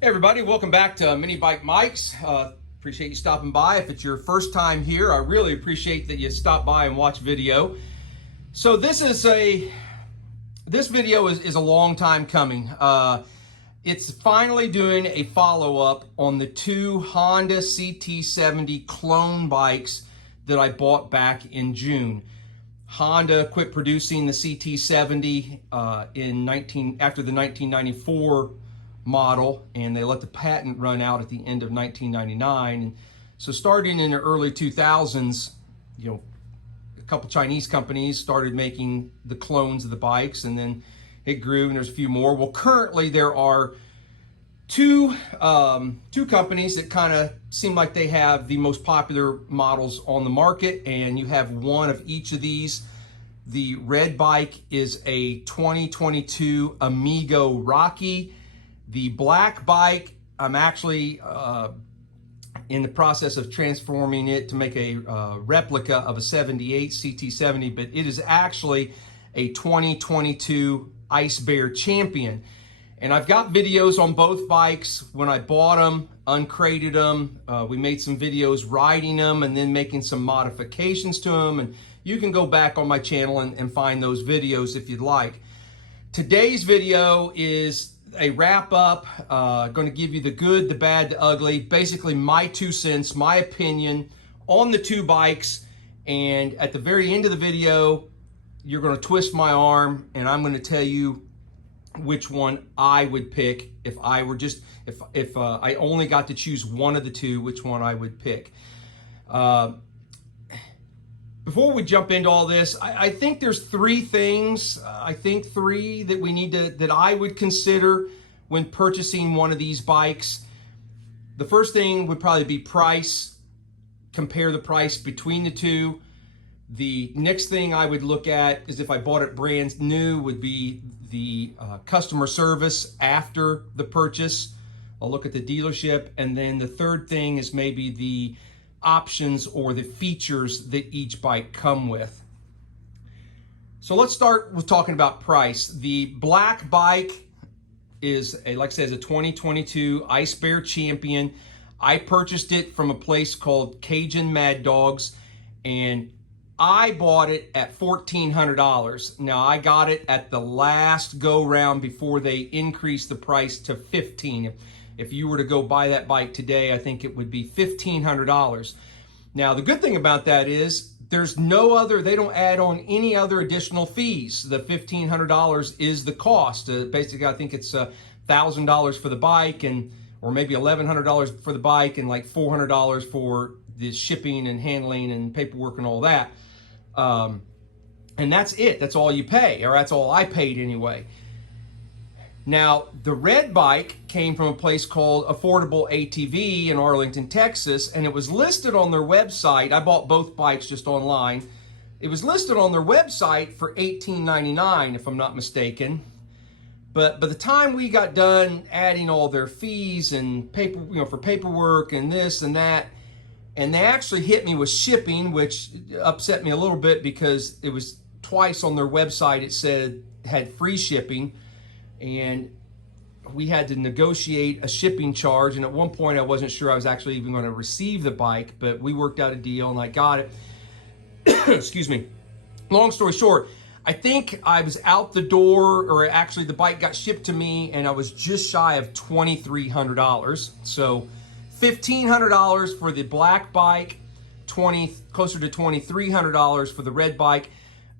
Hey everybody, welcome back to Mini Bike Mike's. Appreciate you stopping by. If it's your first time here, I really appreciate that you stop by and watch video. So this video is a long time coming. It's finally doing a follow-up on the two Honda CT70 clone bikes that I bought back in June. Honda quit producing the CT70 after the 1994 model, and they let the patent run out at the end of 1999. And so starting in the early 2000s, a couple Chinese companies started making the clones of the bikes, and then it grew and there's a few more. Well, currently there are two companies that kind of seem like they have the most popular models on the market, and you have one of each of these. The red bike is a 2022 Amigo Rocky. The black bike, I'm actually in the process of transforming it to make a replica of a 78 CT70, but it is actually a 2022 Icebear Champion. And I've got videos on both bikes when I bought them, uncrated them. We made some videos riding them and then making some modifications to them. And you can go back on my channel and find those videos if you'd like. Today's video is a wrap up, going to give you the good, the bad, the ugly, basically my 2 cents, my opinion on the two bikes. And at the very end of the video, you're going to twist my arm and I'm going to tell you which one I would pick if I were if I only got to choose one of the two, which one I would pick. Before we jump into all this, I think there's three things, that we need that I would consider when purchasing one of these bikes. The first thing would probably be price. Compare the price between the two. The next thing I would look at is, if I bought it brand new, would be the customer service after the purchase. I'll look at the dealership. And then the third thing is maybe the options or the features that each bike come with. So let's start with talking about price. The black bike is like I said, is a 2022 Icebear Champion. I purchased it from a place called Cajun Mad Dogs, and I bought it at $1,400. Now I got it at the last go round before they increased the price to $1,500. If you were to go buy that bike today, I think it would be $1,500. Now, the good thing about that is there's no other, they don't add on any other additional fees. The $1,500 is the cost. Basically, I think it's $1,000 for the bike, or maybe $1,100 for the bike, and like $400 for the shipping and handling and paperwork and all that. And that's it. That's all you pay, or that's all I paid anyway. Now, the red bike came from a place called Affordable ATV in Arlington, Texas, and it was listed on their website. I bought both bikes just online. It was listed on their website for $18.99, if I'm not mistaken. But by the time we got done adding all their fees and for paperwork and this and that, and they actually hit me with shipping, which upset me a little bit because it was twice on their website it said had free shipping. And we had to negotiate a shipping charge, and at one point I wasn't sure I was actually even going to receive the bike, but we worked out a deal and I got it. Excuse me. Long story short, I think I was out the door, or actually the bike got shipped to me, and I was just shy of $2,300. So $1,500 for the black bike, closer to $2,300 for the red bike.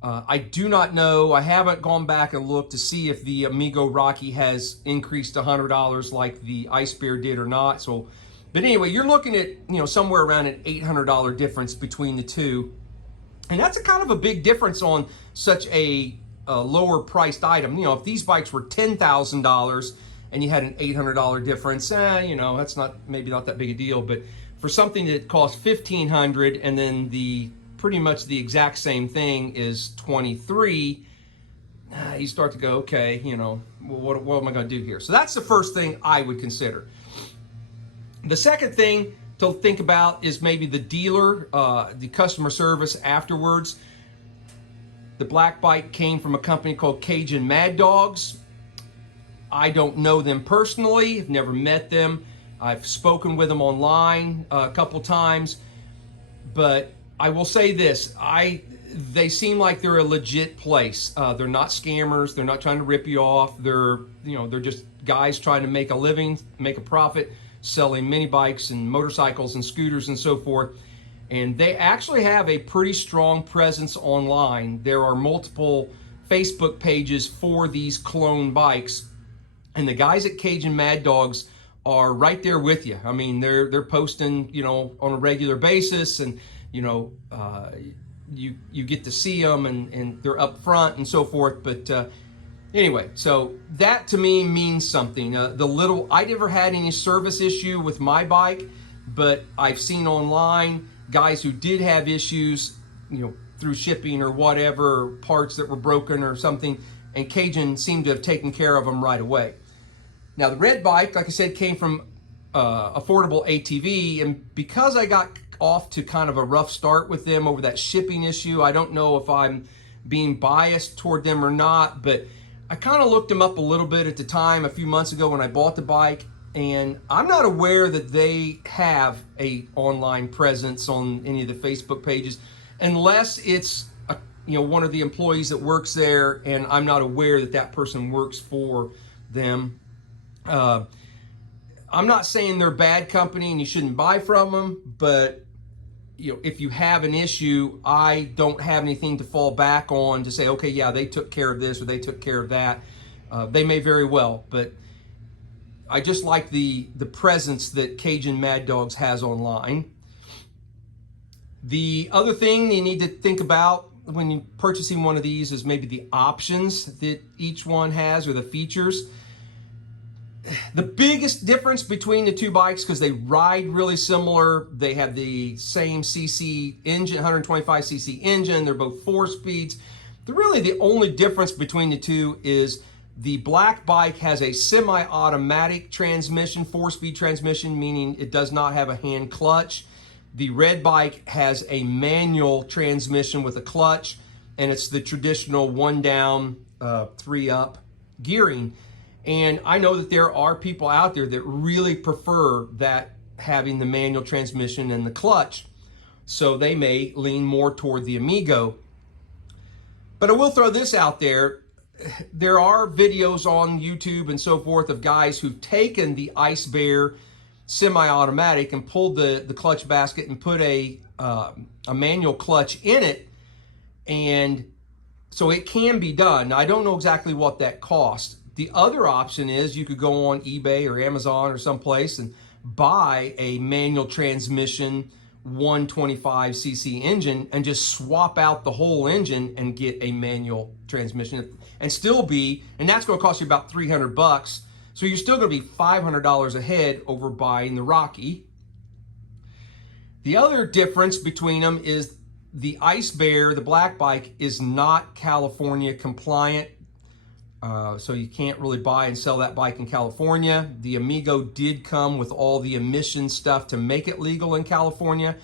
I do not know. I haven't gone back and looked to see if the Amigo Rocky has increased $100 like the Icebear did or not. So, but anyway, you're looking at somewhere around an $800 difference between the two, and that's a kind of a big difference on such a lower priced item. If these bikes were $10,000 and you had an $800 difference, that's maybe not that big a deal. But for something that costs $1,500 and then pretty much the exact same thing is $23, you start to go, okay, what am I going to do here? So that's the first thing I would consider. The second thing to think about is maybe the dealer, the customer service afterwards. The black bike came from a company called Cajun Mad Dogs. I don't know them personally, I've never met them. I've spoken with them online a couple times, but I will say this, they seem like they're a legit place. They're not scammers, they're not trying to rip you off. They're just guys trying to make a living, make a profit, selling mini bikes and motorcycles and scooters and so forth. And they actually have a pretty strong presence online. There are multiple Facebook pages for these clone bikes, and the guys at Cajun Mad Dogs are right there with you. I mean, they're posting, on a regular basis, and you get to see them, and they're up front and so forth. But anyway, so that to me means something. I never had any service issue with my bike, but I've seen online guys who did have issues, through shipping or whatever, or parts that were broken or something, and Cajun seemed to have taken care of them right away. Now, the red bike, like I said, came from Affordable ATV, and because I got off to kind of a rough start with them over that shipping issue, I don't know if I'm being biased toward them or not, but I kind of looked them up a little bit at the time a few months ago when I bought the bike, and I'm not aware that they have a online presence on any of the Facebook pages, unless it's one of the employees that works there, and I'm not aware that that person works for them. I'm not saying they're bad company and you shouldn't buy from them, but if you have an issue, I don't have anything to fall back on to say, okay, yeah, they took care of this or they took care of that. They may very well, but I just like the presence that Cajun Mad Dogs has online. The other thing you need to think about when you're purchasing one of these is maybe the options that each one has, or the features. The biggest difference between the two bikes, because they ride really similar, they have the same cc engine, 125 cc engine, they're both 4 speeds. Really the only difference between the two is the black bike has a semi-automatic transmission, 4-speed transmission, meaning it does not have a hand clutch. The red bike has a manual transmission with a clutch, and it's the traditional 1 down, 3 up gearing. And I know that there are people out there that really prefer that, having the manual transmission and the clutch. So they may lean more toward the Amigo. But I will throw this out there. There are videos on YouTube and so forth of guys who've taken the Icebear semi-automatic and pulled the clutch basket and put a manual clutch in it. And so it can be done. Now, I don't know exactly what that cost. The other option is you could go on eBay or Amazon or someplace and buy a manual transmission 125 cc engine and just swap out the whole engine and get a manual transmission and still be, and that's going to cost you about $300. So you're still going to be $500 ahead over buying the Rocky. The other difference between them is the Icebear, the black bike, is not California compliant. So you can't really buy and sell that bike in California. The Amigo did come with all the emission stuff to make it legal in California.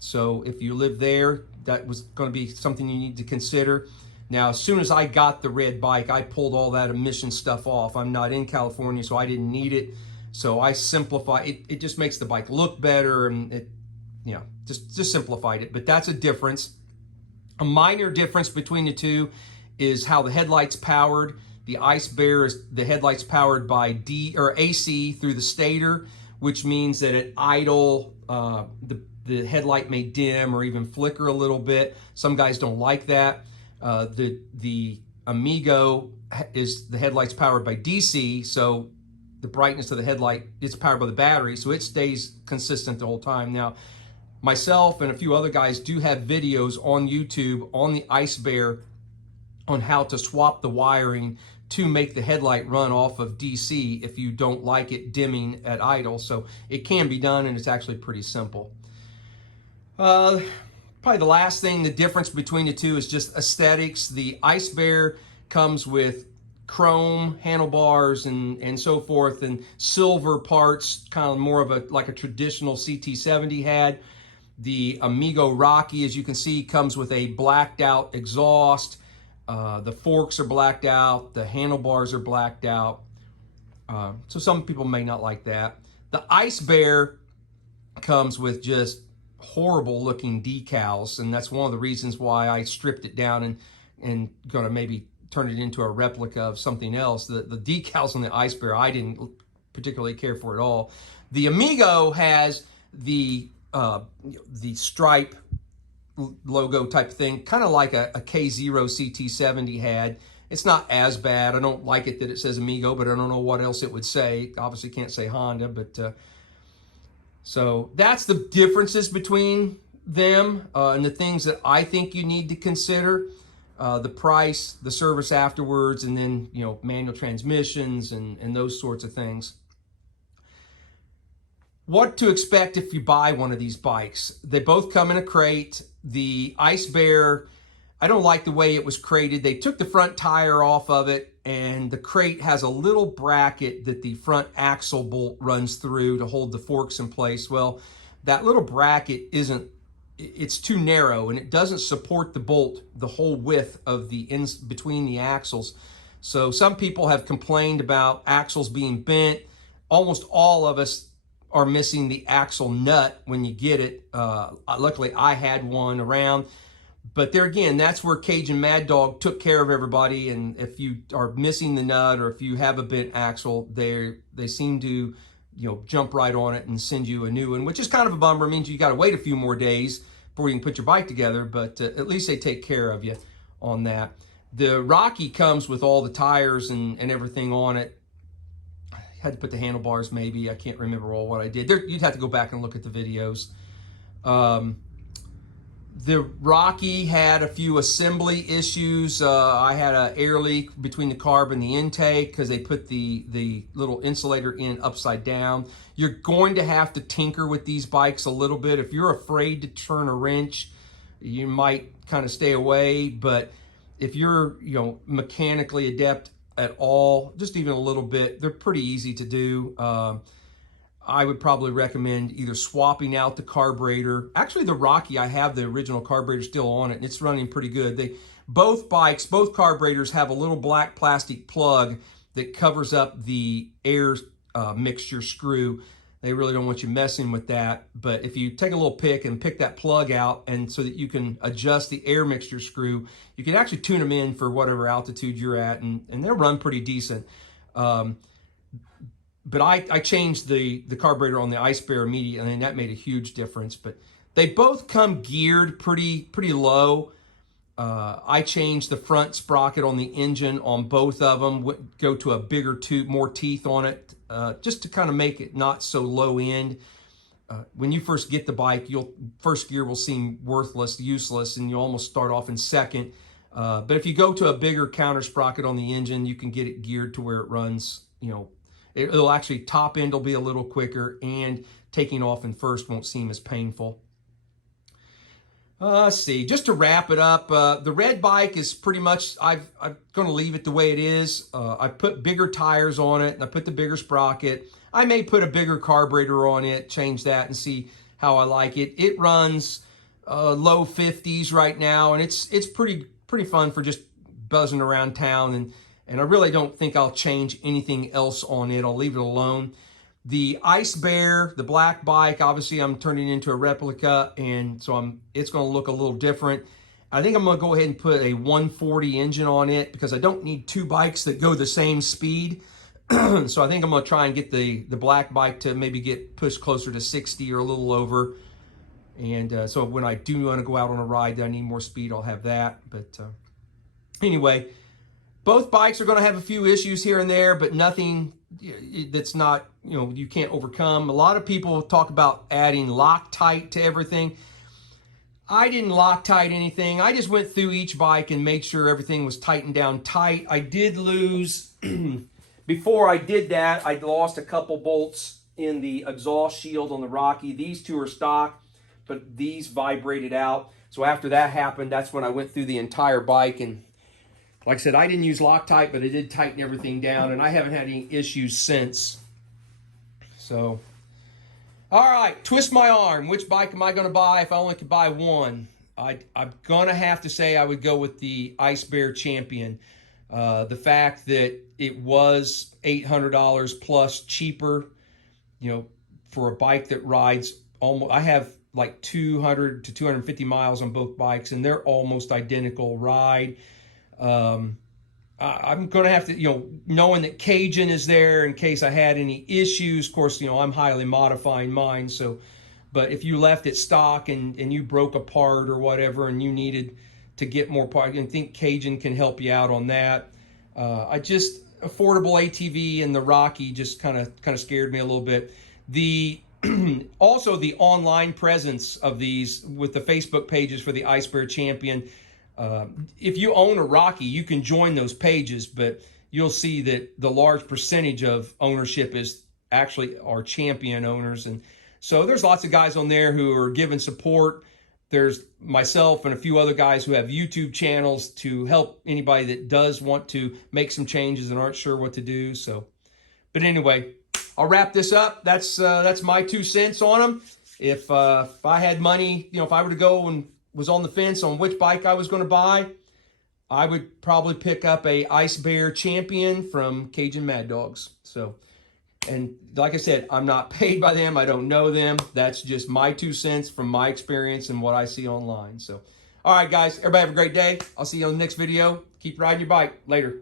So if you live there, that was going to be something you need to consider. Now, as soon as I got the red bike, I pulled all that emission stuff off. I'm not in California, so I didn't need it. So I simplify it. It just makes the bike look better, and it, just simplified it. But that's a difference. A minor difference between the two is how the headlight's powered. The Icebear, the headlight's powered by AC through the stator, which means that at idle, the headlight may dim or even flicker a little bit. Some guys don't like that. The Amigo the headlight's powered by DC, so the brightness of the headlight is powered by the battery, so it stays consistent the whole time. Now, myself and a few other guys do have videos on YouTube on the Icebear on how to swap the wiring to make the headlight run off of DC if you don't like it dimming at idle. So it can be done, and it's actually pretty simple. Probably the last thing, the difference between the two is just aesthetics. The Icebear comes with chrome handlebars and so forth, and silver parts, kind of more of like a traditional CT70 had. The Amigo Rocky, as you can see, comes with a blacked out exhaust. The forks are blacked out, the handlebars are blacked out. So some people may not like that. The Icebear comes with just horrible looking decals, and that's one of the reasons why I stripped it down and gonna maybe turn it into a replica of something else. The decals on the Icebear I didn't particularly care for at all. The Amigo has the stripe logo type thing, kind of like a K0 CT70 had. It's not as bad. I don't like it that it says Amigo, but I don't know what else it would say. Obviously can't say Honda, but so that's the differences between them, and the things that I think you need to consider. The price, the service afterwards, and then, you know, manual transmissions and those sorts of things. What to expect if you buy one of these bikes. They both come in a crate. The Icebear, I don't like the way it was crated. They took the front tire off of it, and the crate has a little bracket that the front axle bolt runs through to hold the forks in place. Well, that little bracket it's too narrow, and it doesn't support the bolt the whole width of the ends between the axles. So some people have complained about axles being bent. Almost all of us are missing the axle nut when you get it. Luckily, I had one around. But there again, that's where Cajun Mad Dog took care of everybody. And if you are missing the nut, or if you have a bent axle, they seem to, you know, jump right on it and send you a new one, which is kind of a bummer. It means you got to wait a few more days before you can put your bike together. But at least they take care of you on that. The Rocky comes with all the tires and everything on it. Had to put the handlebars, maybe. I can't remember all what I did. You'd have to go back and look at the videos. The Rocky had a few assembly issues. I had an air leak between the carb and the intake because they put the little insulator in upside down. You're going to have to tinker with these bikes a little bit. If you're afraid to turn a wrench, you might kind of stay away. But if you're, you know, mechanically adept at all, just even a little bit, they're pretty easy to do. I would probably recommend either swapping out the carburetor. Actually, the Rocky, I have the original carburetor still on it, and it's running pretty good. Both carburetors have a little black plastic plug that covers up the air mixture screw. They really don't want you messing with that. But if you take a little pick and pick that plug out, and so that you can adjust the air mixture screw, you can actually tune them in for whatever altitude you're at, and they'll run pretty decent. But I changed the carburetor on the Icebear immediately, and that made a huge difference. But they both come geared pretty low. I changed the front sprocket on the engine on both of them, go to a bigger tube, more teeth on it, just to kind of make it not so low end. When you first get the bike, first gear will seem worthless, useless, and you'll almost start off in second. But if you go to a bigger counter sprocket on the engine, you can get it geared to where it runs, you know, it'll actually, top end will be a little quicker, and taking off in first won't seem as painful. Let's see, just to wrap it up, the red bike is pretty much, I'm going to leave it the way it is. I put bigger tires on it, and I put the bigger sprocket. I may put a bigger carburetor on it, change that, and see how I like it. It runs low 50s right now, and it's pretty fun for just buzzing around town, and I really don't think I'll change anything else on it. I'll leave it alone. The Icebear, the black bike, obviously I'm turning into a replica, and so it's going to look a little different. I think I'm going to go ahead and put a 140 engine on it because I don't need two bikes that go the same speed. So I think I'm going to try and get the black bike to maybe get pushed closer to 60 or a little over. And so when I do want to go out on a ride that I need more speed, I'll have that. But anyway, both bikes are going to have a few issues here and there, but nothing that's not, you know, you can't overcome. A lot of people talk about adding Loctite to everything. I didn't Loctite anything. I just went through each bike and made sure everything was tightened down tight. I did lose, before I did that, I lost a couple bolts in the exhaust shield on the Rocky. These two are stock, but these vibrated out. So after that happened, that's when I went through the entire bike, and like I said, I didn't use Loctite, but I did tighten everything down, and I haven't had any issues since. So, all right, twist my arm. Which bike am I going to buy if I only could buy one? I'm going to have to say I would go with the Icebear Champion. The fact that it was $800 plus cheaper, you know, for a bike that rides almost, I have like 200 to 250 miles on both bikes, and they're almost identical ride. I'm going to have to, you know, knowing that Cajun is there in case I had any issues. Of course, you know, I'm highly modifying mine. So, but if you left it stock and you broke a part or whatever and you needed to get more parts, I think Cajun can help you out on that. Affordable ATV and the Rocky just kind of scared me a little bit. The also the online presence of these with the Facebook pages for the Icebear Champion. If you own a Rocky, you can join those pages, but you'll see that the large percentage of ownership is actually our Champion owners. And so there's lots of guys on there who are giving support. There's myself and a few other guys who have YouTube channels to help anybody that does want to make some changes and aren't sure what to do. So, but anyway, I'll wrap this up. That's my 2 cents on them. If I had money, you know, if I were to go and was on the fence on which bike I was going to buy, I would probably pick up a Icebear Champion from Cajun Mad Dogs. So, and like I said, I'm not paid by them. I don't know them. That's just my 2 cents from my experience and what I see online. So, all right, guys, everybody have a great day. I'll see you on the next video. Keep riding your bike. Later.